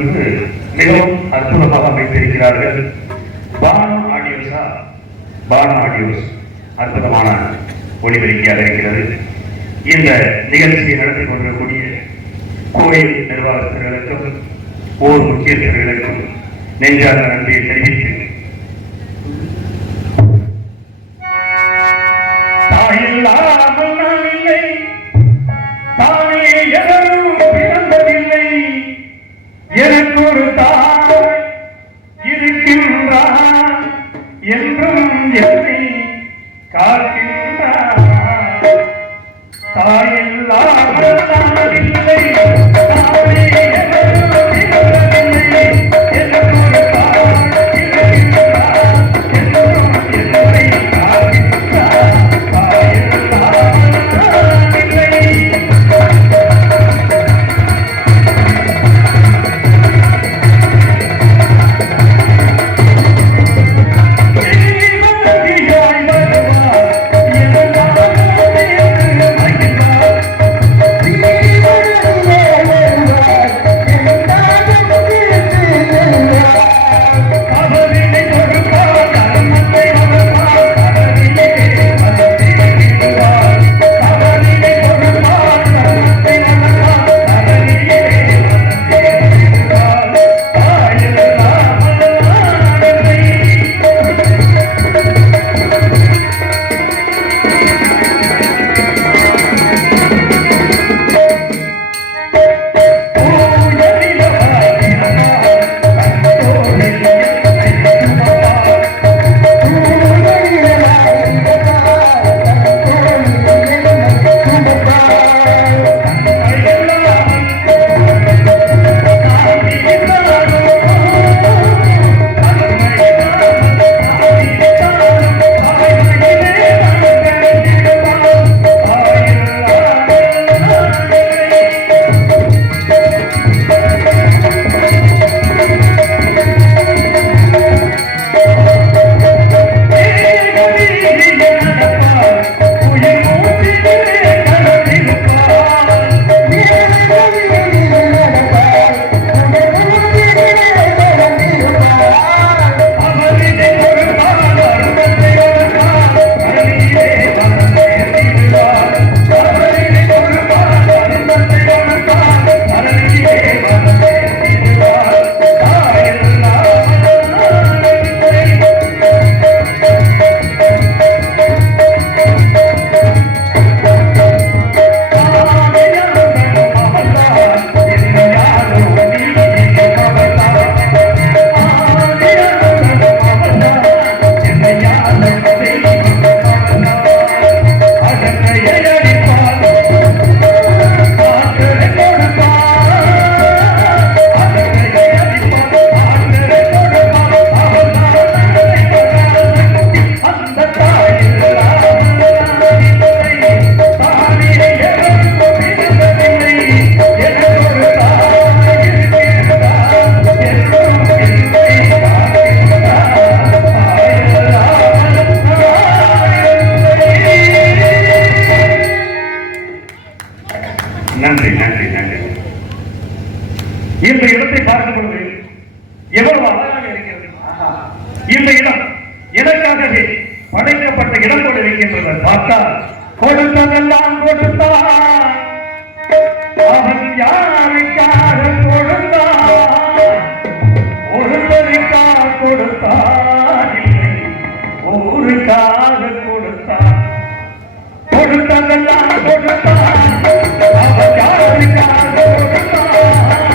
ஒளிபரப்பு மிகவும் அற்புதமாக அமைத்திருக்கிறார்கள். பானு ஆடியோஸ் அற்புதமான ஒளிபெருக்கியாக இருக்கிறது. இந்த நிகழ்ச்சியை நடத்தி கொண்டிருக்கக்கூடிய கோயில் நிர்வாகத்தினர்களுக்கும் ஊர் முக்கியஸ்தர்களுக்கும் நெஞ்சார்ந்த நன்றியை தெரிவித்து தாயில்லாமல் நான் இல்லை, தானே எவரும் பிறந்ததில்லை, எனக்கு ஒரு தாய் இருக்கின்றான் என்றும் என்னை காக்கின்றான். தாயில்லாமல் நான் இல்லை, தானே எவரும் பிறந்ததில்லை, எனக்கு ஒரு தாய் இருக்கின்றான் என்றும் என்னை காக்கின்றான். நன்றி நன்றி நன்றி. இந்த இடத்தை பார்க்கும் பொழுது எவ்வளவு அழகாக இருக்கிறது. இந்த இடம் எனக்காகவே படைக்கப்பட்ட இடம் போல இருக்கின்றதை பார்த்தால் கொடுத்ததெல்லாம் கொடுத்தான், அவன் யாருக்காக கொடுத்தான், ஒருவருக்காக கொடுத்தான், இல்லை ஊருக்காக கொடுத்தான். கொடுத்ததெல்லாம் கொடுத்தான், அவன் யாருக்காக கொடுத்தான்,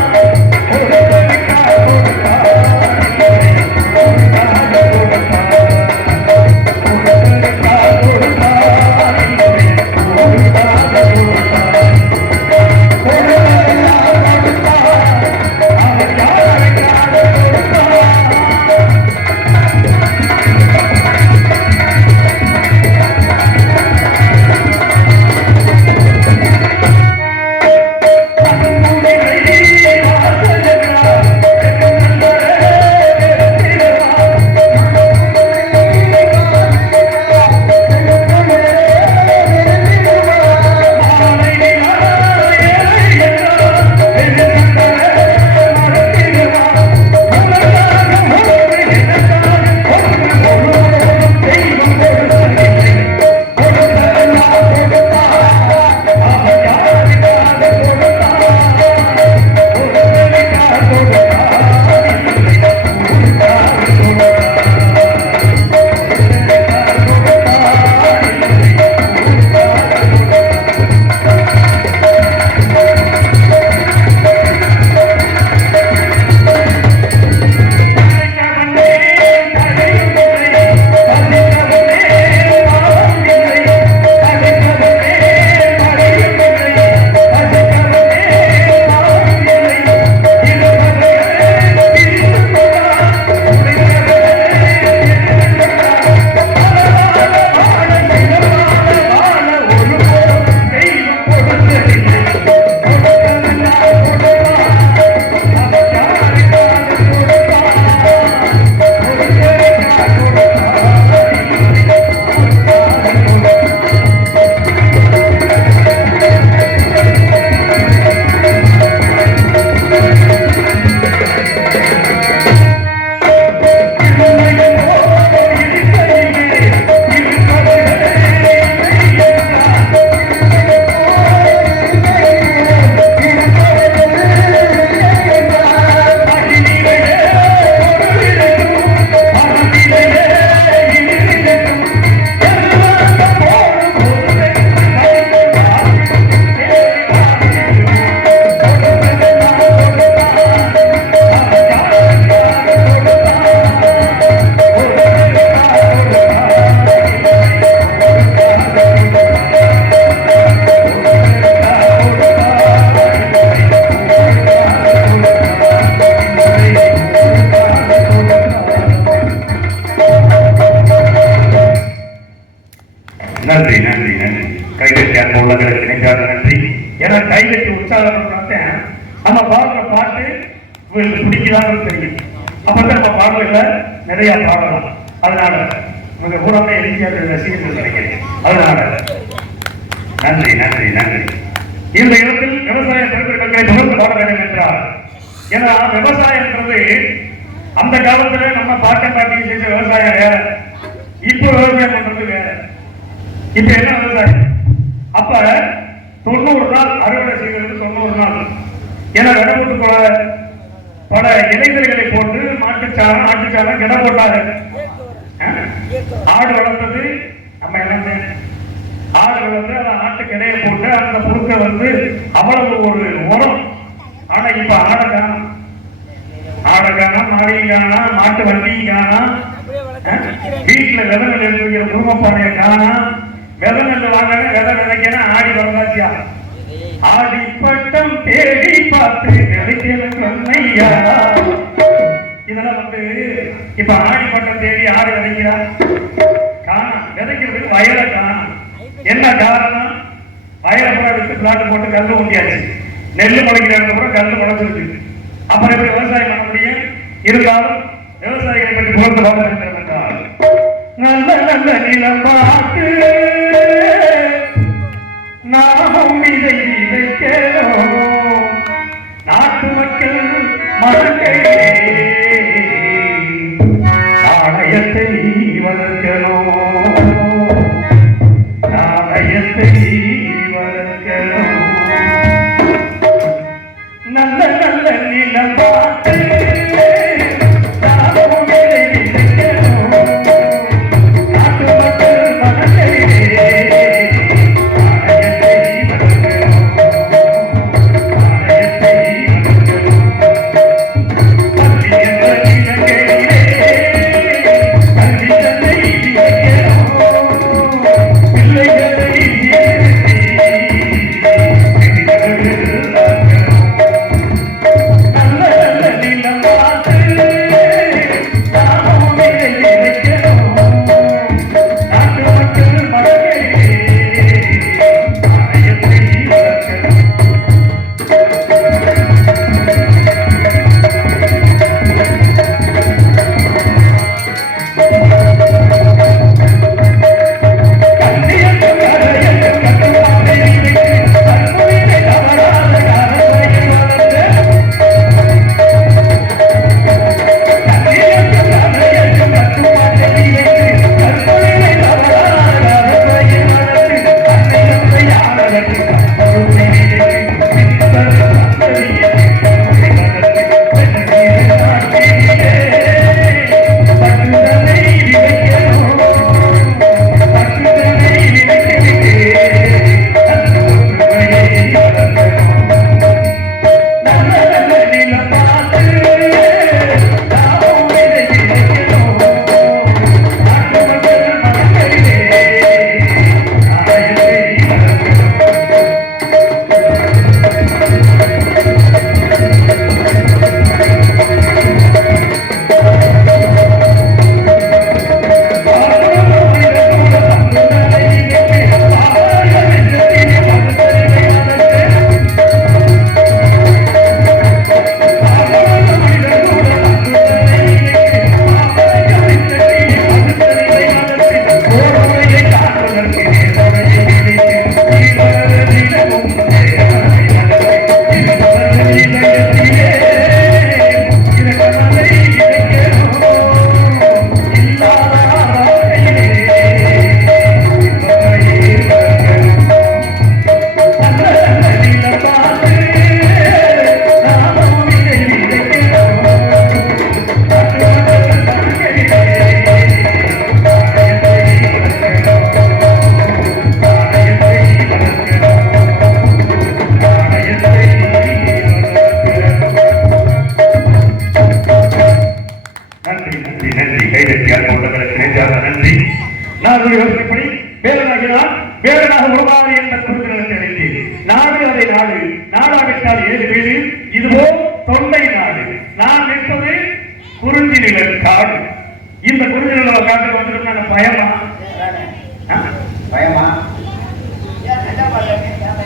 ஒருவருக்காக கொடுத்தான், இல்லை ஊருக்காக கொடுத்தான். உற்சாகப்படுத்தினேன். நம்ம பாடுற பாட்டு உங்களுக்கு பிடிக்கிறான்னு தெரியும். அப்பதான் நம்ம பாடல நிறைய பாடலாம். அதனால உங்க பூராமே எரிஞ்சாத ரசிகர்கள் நினைக்கிறேன். அதனால நன்றி நன்றி நன்றி. இந்த இடத்தில் விவசாய பெருமிடங்களை தொடர்ந்து பாட வேண்டும் என்றார். ஏன்னா விவசாயம்ன்றது அந்த காலத்துல நம்ம பாட்ட பாட்டி செஞ்ச விவசாயம் வேற, இப்ப விவசாயம் பண்றது வேற. இப்ப என்ன விவசாயம்? அப்ப 90 நாள் அறுவடை செய்கிறது 90 நாள். ஏன்னா விடப்பட்டு பல இளைஞர்களை போட்டு மாட்டுச்சாரம் ஆட்டுச்சாரம் கிட போட்டாங்க. ஆடு வளர்த்தது நம்ம என்ன ஆடு வளர்த்து அந்த ஆட்டு கிடையை போட்டு அந்த புழுக்க வந்து அவ்வளவு ஒரு உரம். ஆனா இப்ப ஆடை காணும், மாடியும் காணும், மாட்டு வண்டியும் காணும், வீட்டுல விதை நெல் இருக்கிற குடும்பப்பானைய காணும். விதை நெல் வாங்கின விதை விதைக்கணும் ஆடி வரலாச்சியா. ஆடி பட்டம் தேடி பார்த்து விதைக்கணும். இதெல்லாம் வந்து இப்ப ஆடி பட்டம் தேடி ஆடு விதைக்கிறா காணும். விதைக்கிறதுக்கு வயலை காணும். என்ன காரணம்? வயலை பூரா விட்டு பிளாட் போட்டு கல்லு ஊட்டியாச்சு. நெல்லு முளைக்கிறது கூட கல்லு முளைச்சிருக்கு. அப்புறம் எப்படி விவசாயம் பண்ண முடியும்? இருந்தாலும் விவசாயிகளை பற்றி புகழ்ந்து பாட வேண்டும் என்றால் நல்ல நல்ல நிலம் பார்த்து நாமும் இதை விதைக்கிறோம். நாட்டு மக்கள் மரங்களே நாணயத்தை வளர்க்கிறோம். நாணயத்தை வளர்க்கிறோம். நல்ல நல்ல நிலம் பார்த்து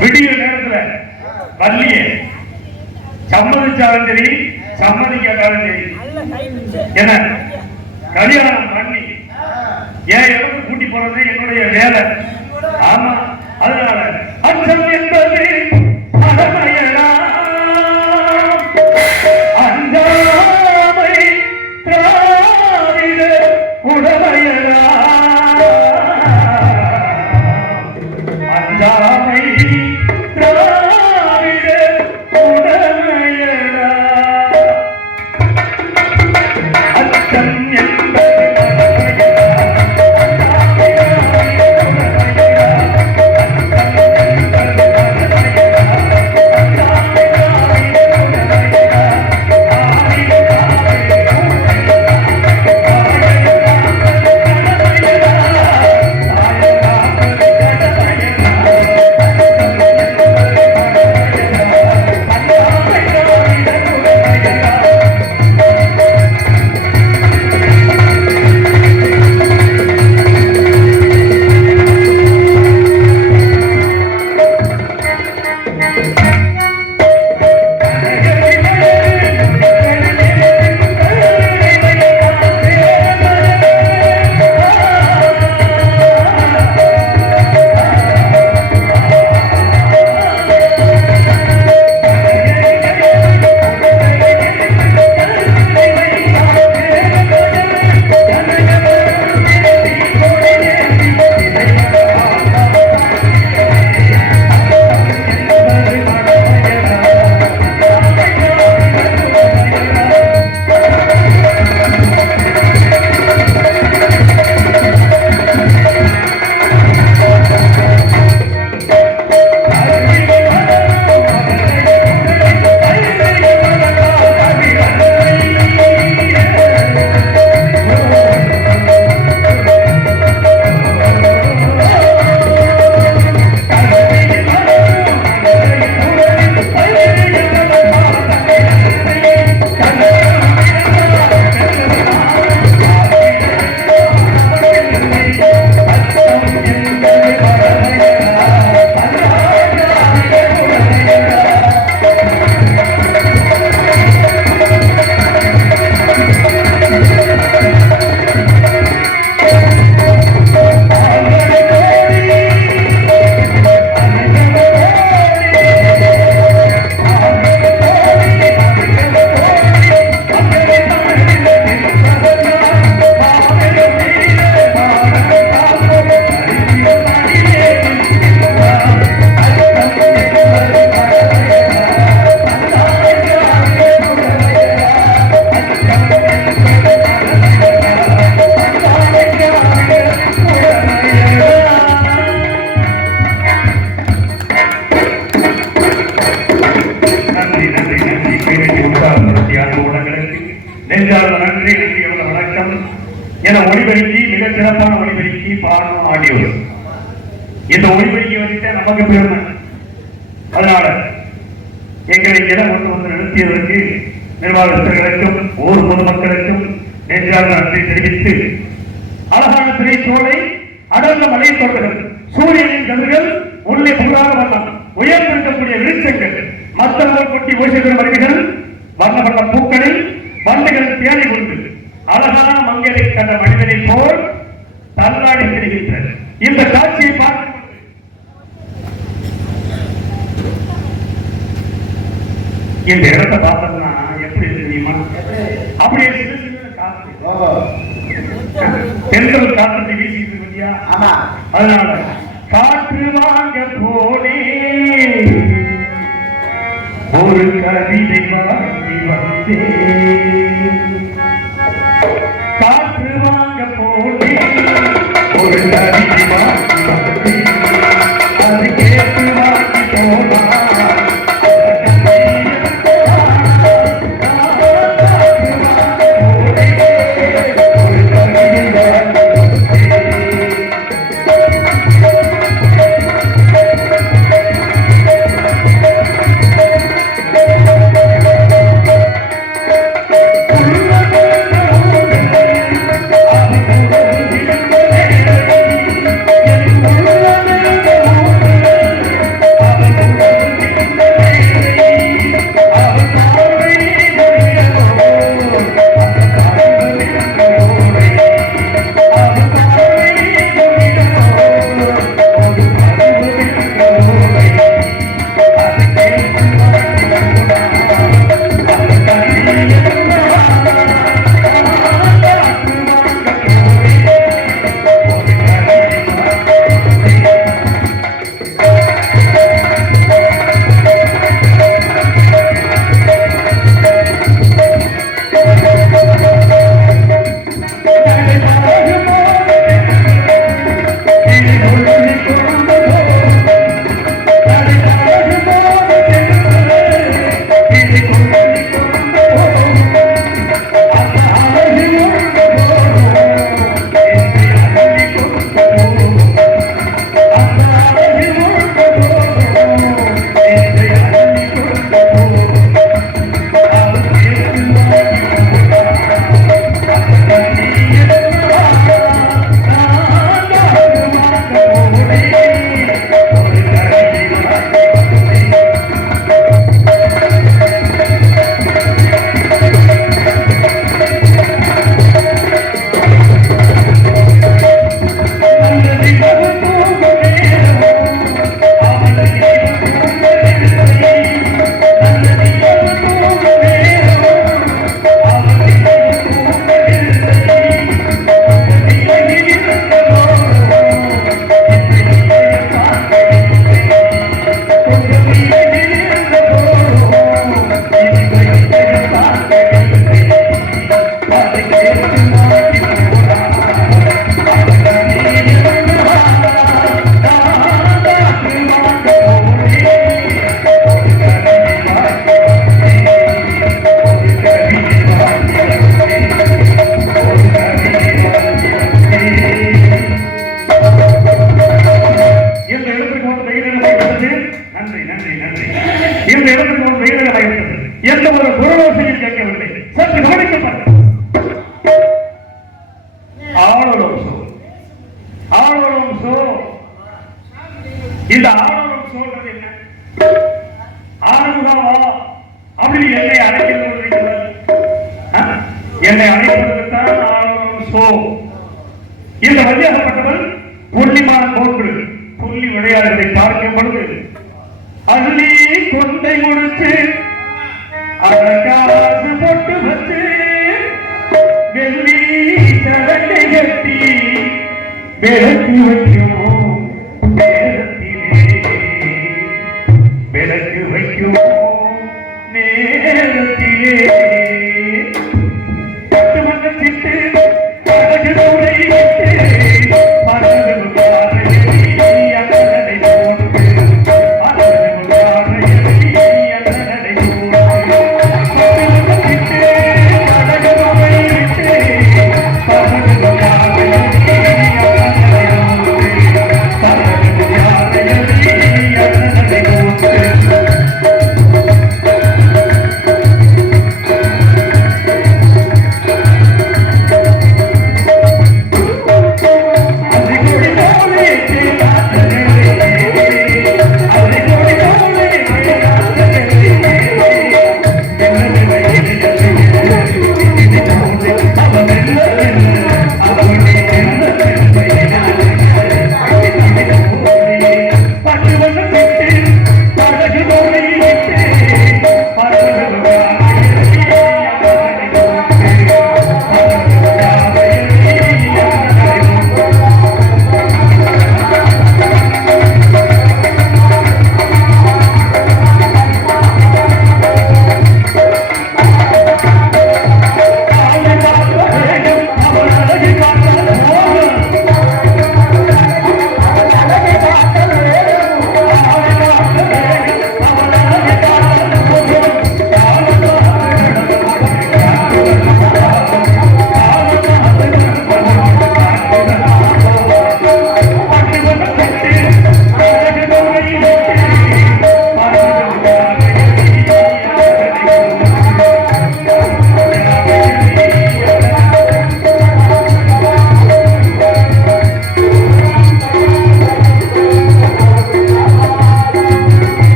விடிய நேரத்துல வள்ளியே சம்மதிச்சாலும் சரி சம்மதிக்காட்டாலும் சரி என்ன கல்யாணம் பண்ணி என் இடத்துக்கு கூட்டி போறது என்னுடைய வேலை. ஆமா, அதனால அச்சம் என்பது அடமையடா, அஞ்சாமை திராவிட உடமையடா, அஞ்சாமை திராவிட உடமையடா, அச்சம் என்பது என ஒளிபெருக்கி மிகச் சிறப்பான ஒளிபெருக்கி பாடணும் ஆடியோ. இந்த ஒளிபெருக்கி வச்சுட்டு நமக்கு பெருமை. அதனால எங்களை இடம் கொண்டு வந்து நிறுத்தியதற்கு நிர்வாகத்திற்கும் ஊர் பொதுமக்களுக்கும் நெஞ்சார்ந்த நன்றி தெரிவித்து, அழகான திரைச்சோலை அடர்ந்த மலை தோட்டங்கள், சூரியனின் கதிர்கள் உள்ளே புகாத வண்ணம் உயர்ந்திருக்கக்கூடிய விருட்சங்கள், மத்தங்கள் கொட்டி ஓசிக்கிற மருவிகள், வண்ண வண்ண பூக்களில் வண்டுகள் தேடி கொண்டு அழகான மங்களை கண்ட மனிதனை போல் தள்ளாடி தெரிகின்றது. இந்த காட்சியை பார்க்கும் இந்த இடத்தை பார்த்தோம்னா எப்படி தெரியுமா, அப்படியே காற்று பெண்கள் காற்றை வீசிட்டு இருக்கியா. அதனால காற்று வாங்க போனே ஒரு கவிதை வாங்கி வந்தே, காற்று வாங்க போனே ஒரு கவிதை வாங்கி வந்தே, அது கேட்டு வாங்கி போனா அனைவருக்குத்தான் ஆளும் சோ. இந்த வழியாகப்பட்டவள் புள்ளிமான் போன்று புள்ளி விளையாடுவதை பார்க்கும் பொழுது அள்ளி கொண்டை முடிச்சு அழகாசு போட்டு வச்சு வெள்ளி சடங்கை கட்டி விளக்கு வைக்குமோ நேரத்திலே விளக்கு வைக்குமோ நேரத்திலே பட்டு மன்னத்திட்டு அழகு நூலை விட்டு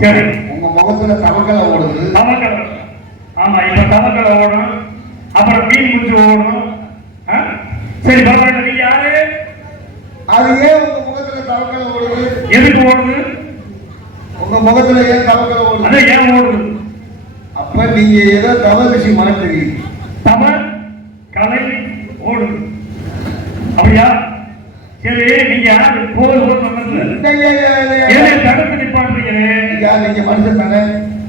சரி, உங்க முகத்துல தவக்கலை ஓடுது. தவக்கலை, ஆமா, இப்ப தவக்கலை ஓடும், அப்புறம் மீன் குஞ்சு ஓடும். சரி, பரவாயில்ல. நீங்க யாரு? அது ஏன் உங்க முகத்துல தவக்கலை ஓடுது? எதுக்கு ஓடுது? உங்க முகத்துல ஏன் தவக்கலை ஓடுது? அது ஏன் ஓடுது? அப்ப நீங்க ஏதோ தவ விஷயம் மன தெரியும். தவ கலை ஓடுது, அப்படியா? சரி, நீங்க யாரு? போது தடுத்து நிப்பாட்டுறீங்களே. நீங்க மனுஷன் தானே?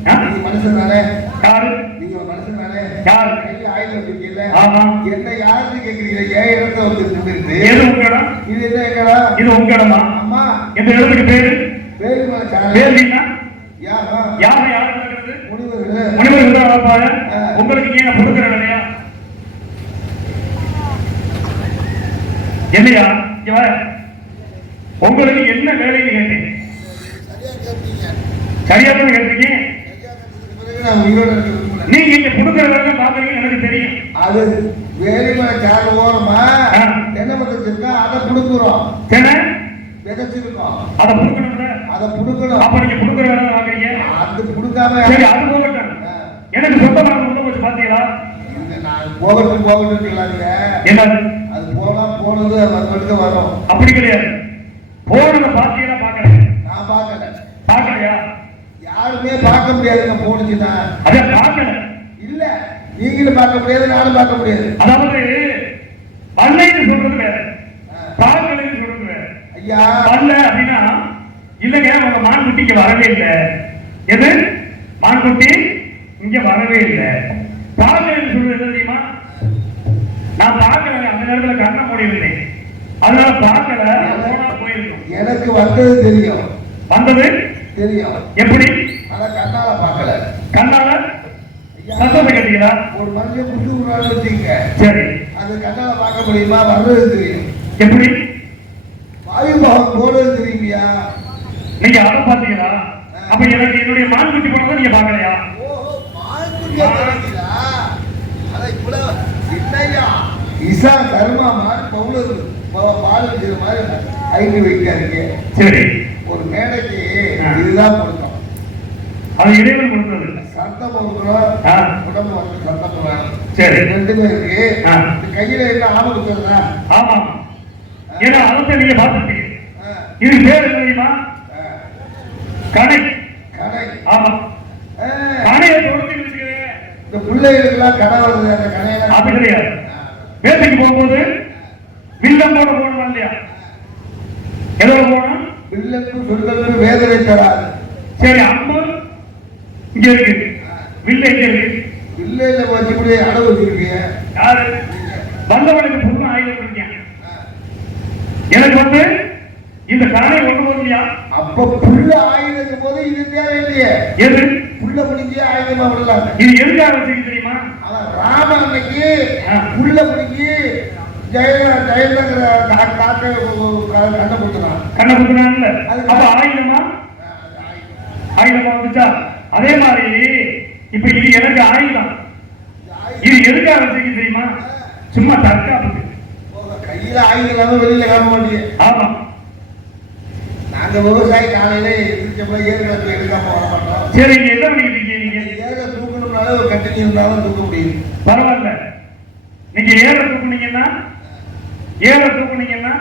நீங்க மனுஷன் தானே? யாரு? நீங்க மனுஷன் தானே? யாரு? ஆயுள் வச்சிருக்கீங்க. ஆமா. என்ன யாருன்னு கேக்குறீங்க? ஏன் இடத்துல வந்து நின்றுட்டு? எது உங்க இடம்? இது என்ன இடமா? இது உங்க இடமா? அம்மா, இந்த இடத்துக்கு பேரு வேலுமலை. வேலினா யாரா? யாரு? யாரு நடக்கிறது? முனிவர்கள். முனிவர்கள் தான் வளர்ப்பாங்க. உங்களுக்கு ஏன் கொடுக்குற வேலையா? என்னையா? இங்க வர. உங்களுக்கு என்ன வேலைன்னு கேட்டீங்க? சரியா தான் கேட்டீங்க. நீங்க இங்க கொடுக்குற வேலை பாக்குறீங்க, எனக்கு தெரியும். அது வேலிமலை சார் ஓரமா தென்னை விதைச்சிருக்கா, அதை புடுக்குறோம். தென்னை விதைச்சிருக்கோம், அதை புடுக்கணும்ல. அதை புடுக்கணும். அப்ப நீங்க கொடுக்குற வேலை பாக்குறீங்க. அது புடுக்காம சரி, அது போகட்டும். எனக்கு சொந்தமாக உள்ள வச்சு பாத்தீங்களா? நான் போகட்டும் சொல்லாதீங்க. என்னது? அது போனது அது வரும். அப்படி கிடையாது. போனதை பாத்தீங்களா? பாக்கல. நான் பாக்கல. பாக்கலையா? யாருமே பார்க்க முடியாதுங்க போனுச்சுன்னா. அதை பார்க்கல இல்ல நீங்களும் பார்க்க முடியாது, நானும் பார்க்க முடியாது. அதாவது பல்லைன்னு சொல்றது வேற, பார்க்கலைன்னு சொல்றது வேற. ஐயா பல்ல அப்படின்னா இல்லைங்க உங்க மான்குட்டி இங்க வரவே இல்லை. எது மான்குட்டி இங்க வரவே இல்லை. பார்க்கலைன்னு சொல்றது என்ன தெரியுமா? நான் பார்க்கல, அந்த நேரத்துல கண்ண முடியவில்லை, அதனால பார்க்கல, போயிருக்கும். எனக்கு வந்தது தெரியும், வந்தது தெரியும். எப்படி? ஆனா கண்ணால பார்க்கல. கண்ணால சத்தத்தை கேட்டீங்களா? ஒரு மனுஷன் குண்டு விடுறான்னு வச்சுங்க, சரி, அது கண்ணால பார்க்க முடியுமா? வர்றது தெரியும். எப்படி? வாயு பாகம் போறது தெரியுமியா? நீங்க அதை பாத்தீங்களா? அப்ப எனக்கு என்னுடைய மான்குட்டி போனதை நீங்க பாக்கலையா? ஓஹோ, மான்குட்டியா தெரியுங்களா? அத இவ்வளவு இல்லையா? இசா தர்மா மாதிரி பவுலர் பால் வச்சிருக்க மாதிரி ஐந்து வைக்காதீங்க. சரி, ஒரு மேடைக்கு இதுதான் கொடுக்கும். அது இறைவன் கொடுத்தது. சத்தம் கொடுக்கணும், உடம்பு வந்து சத்தம் போடணும். சரி, ரெண்டுமே இருக்கு. கையில என்ன ஆமை கொடுத்ததுனா? ஆமா, ஏன்னா அதை நீங்க பார்த்துருப்பீங்க. இது பேர் என்ன தெரியுமா? கணை. கணை. ஆமா, கணையை தொடர்ந்து வச்சுக்கிறேன். இந்த பிள்ளைகளுக்கெல்லாம் கடை வருது, அந்த கணையெல்லாம் அது கிடையாது. வேட்டைக்கு போகும்போது வில்லம் போட போகணும் இல்லையா? எதோ போகணும், வில்லனுக்கு சொல்லுக்கு வேதனை தராது. சரி, அம்பு இங்க இருக்கு, வில்ல இங்க இருக்கு. வில்லையில வச்சுக்கூடிய அளவு வச்சிருக்கீங்க. யாரு? வந்தவனுக்கு புது ஆயுதம் இருக்கேன். எனக்கு வந்து இந்த கணை ஒண்ணு போதியா? அப்ப புள்ள ஆயுதம் போது இது தேவையில்லையே. எது? புள்ள பிடிச்சி ஆயுதமா விடலாம். இது எதுக்காக வச்சுக்க தெரியுமா? அவன் ராம அன்னைக்கு புள்ள பிடிச்சி ஜெயலங்கிற காக்கை கண்ணை குத்துனான். கண்ணை குத்துனான்ல, அப்ப ஆயுதமா? ஆயுதமா வந்துச்சா? அதே மாதிரி இப்ப இது எனக்கு ஆயுதம். இது எதுக்காக வச்சுக்க தெரியுமா? சும்மா தற்காப்புக்கு. கையில ஆயுதம் இல்லாம வெளியில காண மாட்டீங்க. ஆமா, நாங்க விவசாயி காலையில எதிர்த்தப்ப ஏற்கனவே எடுக்காம வர மாட்டோம். சரி, நீங்க என்ன பண்ணிட்டு இருக்கீங்க? நீங்க ஏற தூக்கணும்னால ஒரு கட்டிங் இருந்தாலும் தூக்க முடியும். பரவாயில்ல, நீங்க ஏற தூக்குனீங்கன்னா ஏற தூக்குனீங்கன்னா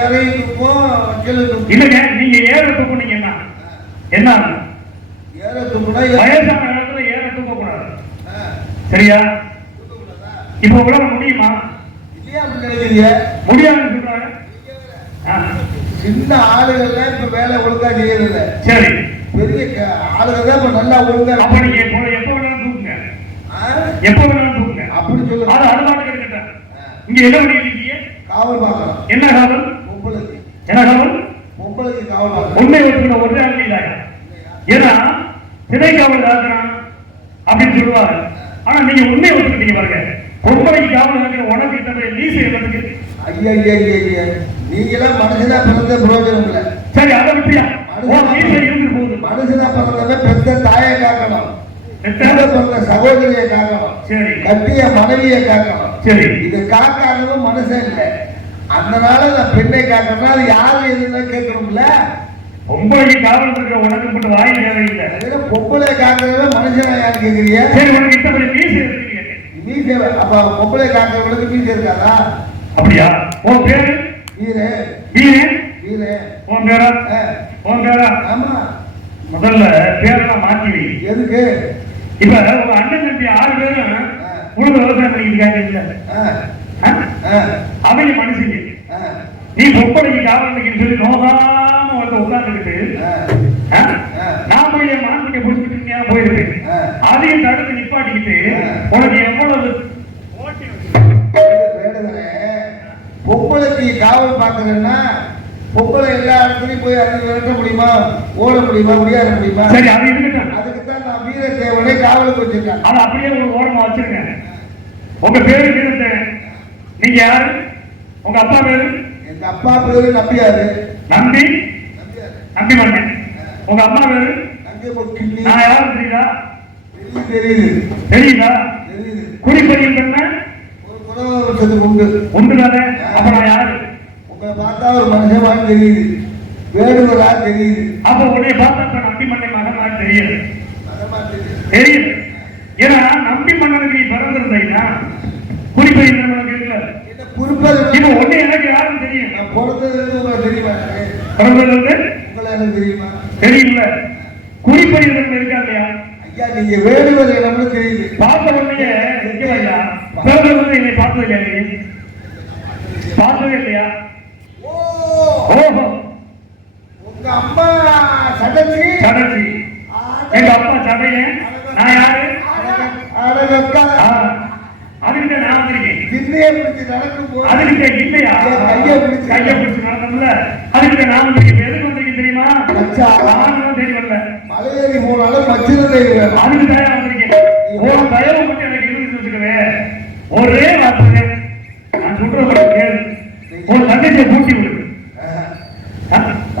ஏறையும் தூக்கும், வக்கீலும் தூக்கும். இல்லைங்க, நீங்க ஏற தூக்குனீங்கன்னா என்ன ஆகும்? ஏற தூக்குனா வயசான இடத்துல ஏற தூக்க கூடாது. சரியா? இப்ப உங்களால முடியுமா? இல்லையா அப்படி நினைக்கிறீங்க? முடியாதுன்னு சொல்றாங்க. சின்ன ஆளுகள்லாம் இப்ப வேலை ஒழுங்கா செய்யறதில்ல. சரி, பெரிய ஆளுகள் தான் இப்ப நல்லா ஒழுங்கா. அப்ப நீங்க எப்ப வேணாலும் தூக்குங்க, எப்ப வேணாலும் தூக்குங்க. அப்படி சொல்லுங்க. அது அனுமானம் இருக்கட்டும். இங்க என்ன பண்ணிட்டு இருக்கீங்க? காவல் பார்க்கலாம். என்ன காவல்? பொம்பளைக்கு. என்ன காவல்? பொம்பளைக்கு காவல் பார்க்கலாம். உண்மை ஒத்துக்கிற ஒரே அன்னையிலாக. ஏன்னா திரை காவல் ஆக்குறான் அப்படின்னு சொல்லுவாங்க. ஆனா நீங்க உண்மை ஒத்துக்கிட்டீங்க பாருங்க. பொம்பளைக்கு காவல் ஆக்குற உனக்கு தவிர நீசை என்னதுக்கு? ஐயா ஐயா ஐயா, நீங்களாம் மனுஷனா பிறந்த பிரயோஜனம் இல்லை. சரி, அதை விட்டியா? நீசை இருந்து போகுது. மனுஷனா பிறந்தவன் பெத்த தாயை காக்கணும், பிறந்த சகோதரியை காக்கணும், சரி, கட்டிய மனைவியை காக்கணும். சரி, இது காக்காதவன் மனுஷன் இல்லை. அதனால நான் பெண்ணை காக்கணும். அது யாரும் எதுவுமே கேட்கணும்ல. பொம்பளைக்கு காவல் இருக்கிற உனக்கு மட்டும் வாய் தேவையில்லை. பொம்பளை காக்கிறவன் மனுஷனா யாரு கேட்கறீங்க? சரி, உனக்கு இத்தனை மீசை இருக்கு. மீசை அப்ப பொம்பளை காக்கிறவனுக்கு மீசை இருக்காதா? அப்படியா? உன் பேரு? வீரே. வீரே? வீரே. உன் பேரா? உன் பேரா? ஆமா. முதல்ல பேரெல்லாம் மாற்றி வை. எதுக்கு? இப்ப உங்க அண்ணன் தம்பி 6 பேரும் உழுது விவசாயம் பண்ணிக்கிட்டு அவங்க மனுஷங்க. நீ பொம்பளைக்கு காவலுக்கு சொல்லி நோகாம வந்து உட்கார்ந்துக்கிட்டு நான் போய் என் மான்குட்டியை பிடிச்சிக்கிட்டு போயிருக்கேன். அதையும் தடுத்து நிப்பாட்டிக்கிட்டு உனக்கு எவ்வளவு பொம்பளைக்கு காவல் பார்க்கறேன்னா பொம்பளை எல்லா இடத்துலையும் போய் அது விரட்ட முடியுமா? ஓட முடியுமா? முடியாத முடியுமா? சரி, அது இருக்கட்டும். அதுக்குத்தான் நான் வீரத்தேவனை காவலுக்கு வச்சிருக்கேன். அதை அப்படியே ஒரு ஓரமா வச்சிருங்க. உங்க பேரு வீரத்தேவன். நீங்க யாரு? உங்க அப்பா பேரு? எங்க அப்பா பேரு நம்பியாரு. நம்பி? நம்பி மன்னன். உங்க அம்மா பேரு? நான் யாரு தெரியுதா? தெரியுது. தெரியுதா? தெரியுது. குடிப்பதியம் பண்ண ஒரு குறவ வருஷத்துக்கு உண்டு. உண்டு தானே? அப்ப நான் யாரு? உங்களை பார்த்தா ஒரு மனுஷன் தெரியுது, வேடுவரா தெரியுது. அப்ப உன்னைய பார்த்தா நம்பி மன்னன் மகன் தெரியுது. தெரியுது. ஏன்னா நம்பி மன்னனுக்கு நீ பிறந்திருந்தீங்கன்னா குடிப்பதியம் இருக்குல்ல, இப்ப ஒண்ணு எனக்கு யாரும் தெரியும். நான் பிறந்தது உங்களுக்கு தெரியுமா? பிறந்தது உங்களை எனக்கு தெரியுமா? தெரியல. குறிப்பறிவு இருக்கா இல்லையா? ஐயா நீங்க வேடுவது நம்மளுக்கு தெரியுது. பார்த்த உடனே இங்க ஐயா பிறகு வந்து என்னை பார்த்தது இல்லையா? நீ பார்த்ததே இல்லையா? ஓஹோ உங்க அம்மா சடச்சி சடச்சி எங்க அப்பா சடையன் நான் யாரு? அடங்கக்கா அதுக்கிட்ட நான் வந்திருக்கேன். திண்ணையை பிடிச்சு நடக்கும் போது அதுக்கிட்ட இல்லையா? கையை பிடிச்சு நடந்தோம்ல அதுக்கிட்ட நான் வந்திருக்கேன். எதுக்கு வந்திருக்கேன் தெரியுமா? நானும் தெரியல. மலையேறி போனாலும் மச்சிரதை அதுக்கு தயாரா வந்திருக்கேன். ஒரு தயவு மட்டும் எனக்கு இருந்து வச்சுக்கவே. ஒரே வார்த்தை நான் சொல்றது கேளு. ஒரு தங்கச்சியை கூட்டி விடு.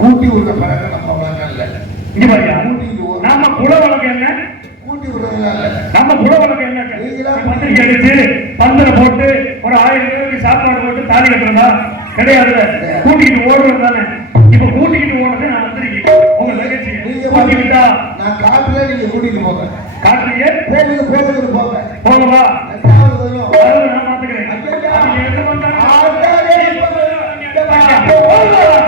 கூட்டி விடுற பழக்கம் நம்ம வழக்கம்ல. இங்க பாரியா நாம குல வழக்கம் என்ன? கூட்டி விடுறதுனால நம்ம குல வழக்கம் என்ன? பத்திரிக்கை அடிச்சு பந்தல போட்டு ஒரு 1000 பேருக்கு சாப்பாடு போட்டு தாலி கட்டுறதா கிடையாதுல. கூட்டிக்கிட்டு ஓடுறது தானே. இப்ப கூட்டிக்கிட்டு ஓடுறது நான் வந்திருக்கேன். உங்க தங்கச்சி கூட்டி விட்டா நான் காட்டுல நீங்க கூட்டிட்டு போங்க. காட்டுறீங்க போகுது போங்க போகவா? நான் பாத்துக்கிறேன். ஐயா